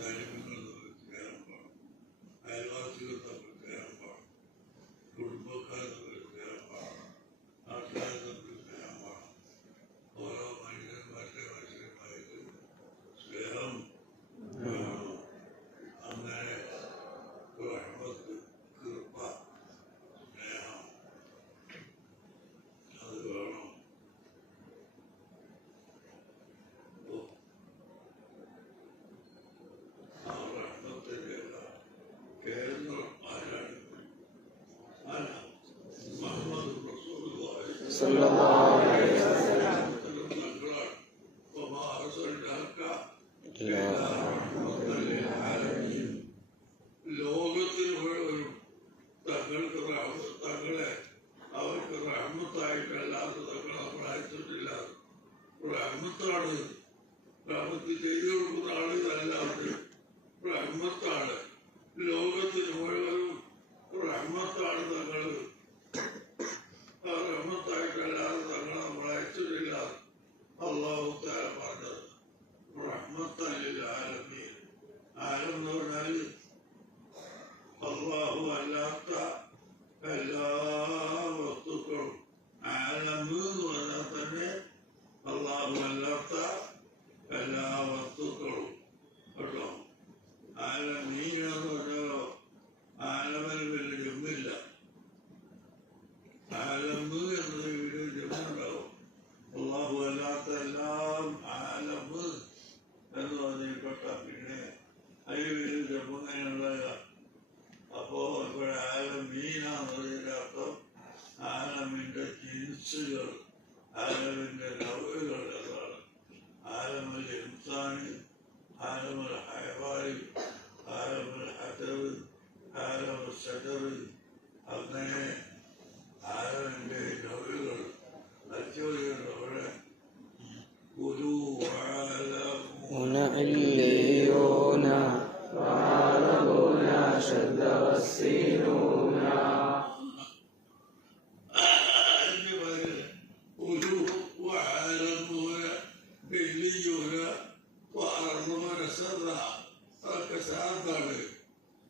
Thank you. صلى الله عليه وسلم. وما أرسلناك إلا رحمة للعالمين. 来了你。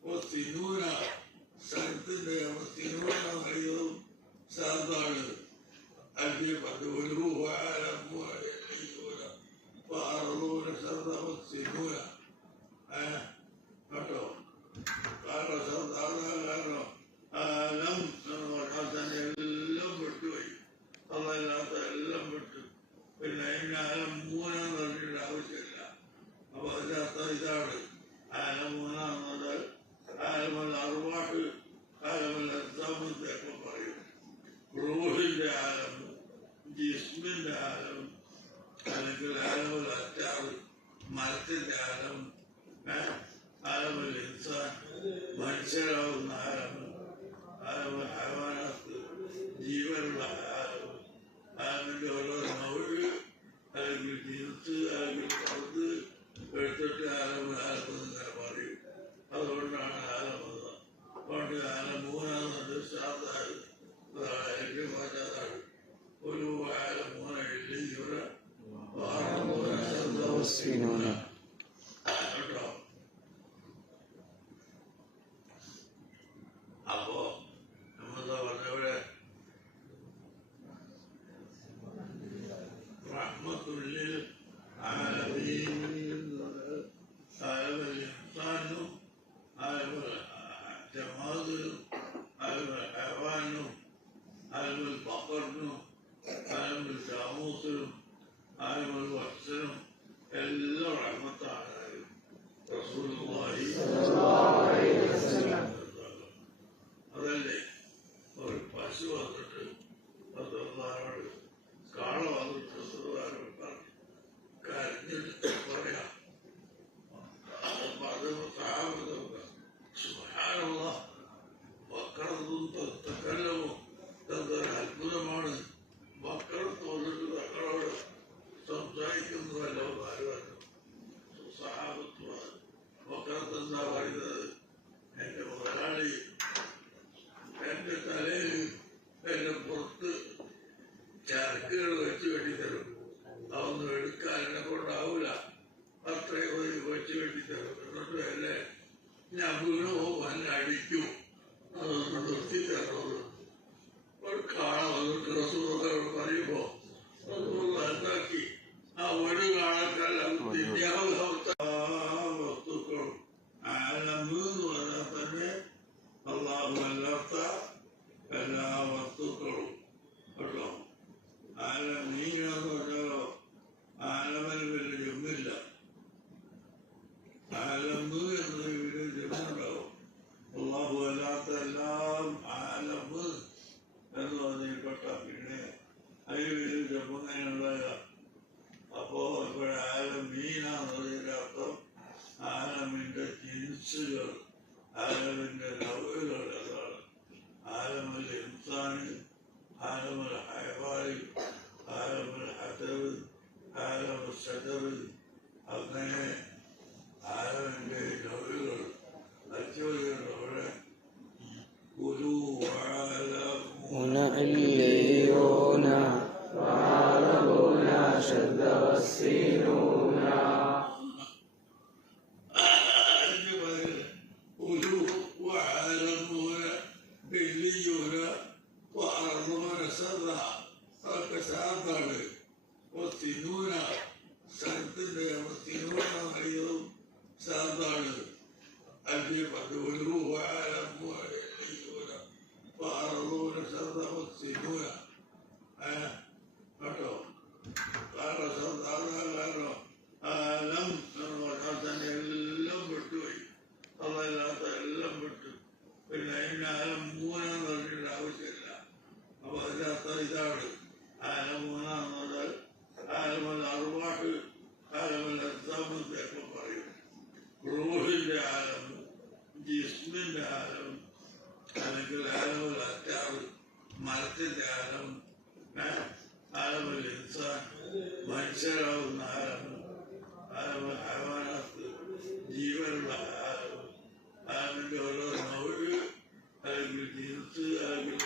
والتينونة سنتنا والتينونة واليوم سأضعنا أجيب أدوله على മറ്റ് ആഹാരം ആരംഭിച്ച മനുഷ്യരാവുന്ന ആഹാരം ആഹാരത്ത് ജീവനുള്ള ആഹാരം ആരംഭിന്റെ ഓരോ നവഴ് അല്ലെങ്കിൽ ജീവിച്ച് അല്ലെങ്കിൽ പുറത്ത് എടുത്തിട്ട് ആരംഭം ആരംഭിക്കുന്ന أغل أغل حيوانه أغل بقرنه أغل شاموسه أغل وحسنه சுத்தானில் ஆடவர் تسرع وتسامر وتنون سنتنا وتنون أيضا سامر أجيب الولو وعالم وعيون وأرضون سر وتنون أه. ذلك عالم منامل عالم الأرواح عالم الأجسام എന്നൊക്കെ പറയും. റൂഹിന്റെ ആലം ജിസ്മിന്റെ ആലം അല്ലെങ്കിൽ ആലമൽ അറ്റാവ് മരത്തിന്റെ ആലം ആലമൽ ഇൻസാൻ മനുഷ്യരാവുന്ന ആലം ആലമൽ ഹൈവാനാത്ത് ജീവനുള്ള ആലം ആലമിന്റെ ഓരോ നോവ് അല്ലെങ്കിൽ ജീൻസ് അല്ലെങ്കിൽ